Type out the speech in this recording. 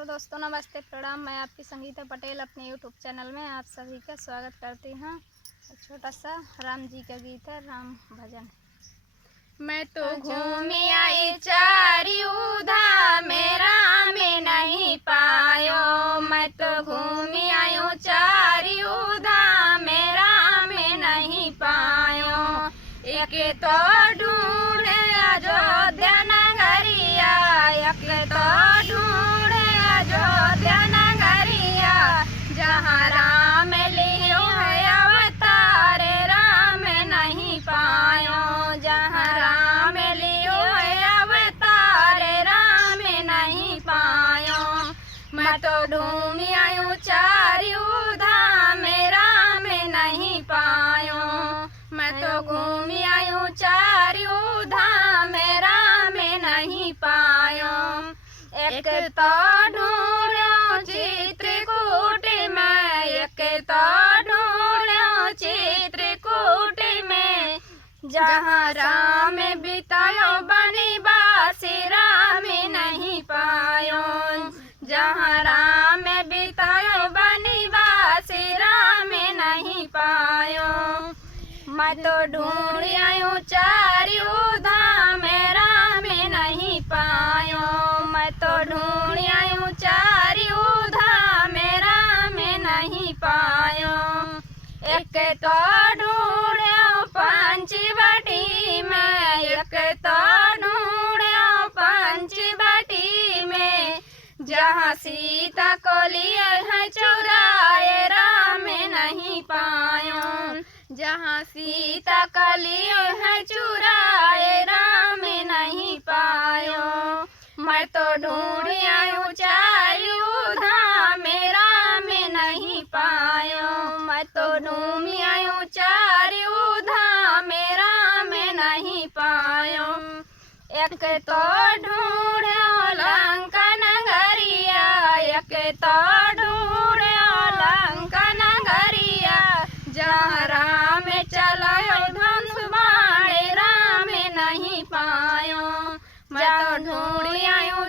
Hello दोस्तों, नमस्ते, प्रणाम। मैं आपकी संगीता पटेल अपने यूट्यूब चैनल में आप सभी का स्वागत करती हूँ। छोटा सा राम जी का गीत है, राम भजन। मैं तो घूमी आई चारियू धाम, राम नहीं पायो। मैं तो घूमी आयो चारियू धाम, राम नहीं पायो। एक तो ढूंढे अयोध्या नगरिया, एक तो ढूंढे अयोध्या नगरिया, जहाँ राम लियो है अवतार, राम नहीं पायो। जहाँ राम लियो है अवतार, राम नहीं पायो। मैं तो ढूंढी आयूँ चारियू धाम, राम नहीं पायो। मैं तो घूमी आयूँ चारियू धाम, राम नहीं पायो। एक तो ढूंढो चित्रकूट में, एक तो ढूंढो चित्रकूट में, जहाँ राम बितायो वनवास, राम नहीं पायो। जहाँ राम बितायो वनवास, राम नहीं पायो। मैं तो ढूंढ आयूँ चारियू धाम, राम नहीं पायो। मैं तो ढूंढ आयूँ चारियू धाम, राम नहीं पायो। एक तो ढूंढो पंचवटी में, एक तो ढूंढो पंचवटी में, जहाँ सीता को लिए है चुराए, राम नहीं पायो। जहाँ सीता का लिए है चुराए, राम नहीं पायो। मैं तो ढूंढ आयूँ चारियू धाम, राम नहीं पायो। मैं तो ढूंढ आयूँ चारियू धाम, राम नहीं पायो। एक तो ढूंढो लंका नगरिया, एक तो ढूंढो लंका नगरिया, जहाँ राम चलायो धनुष बाण, राम नहीं पायो। मैं तो ढूंढ आयूँ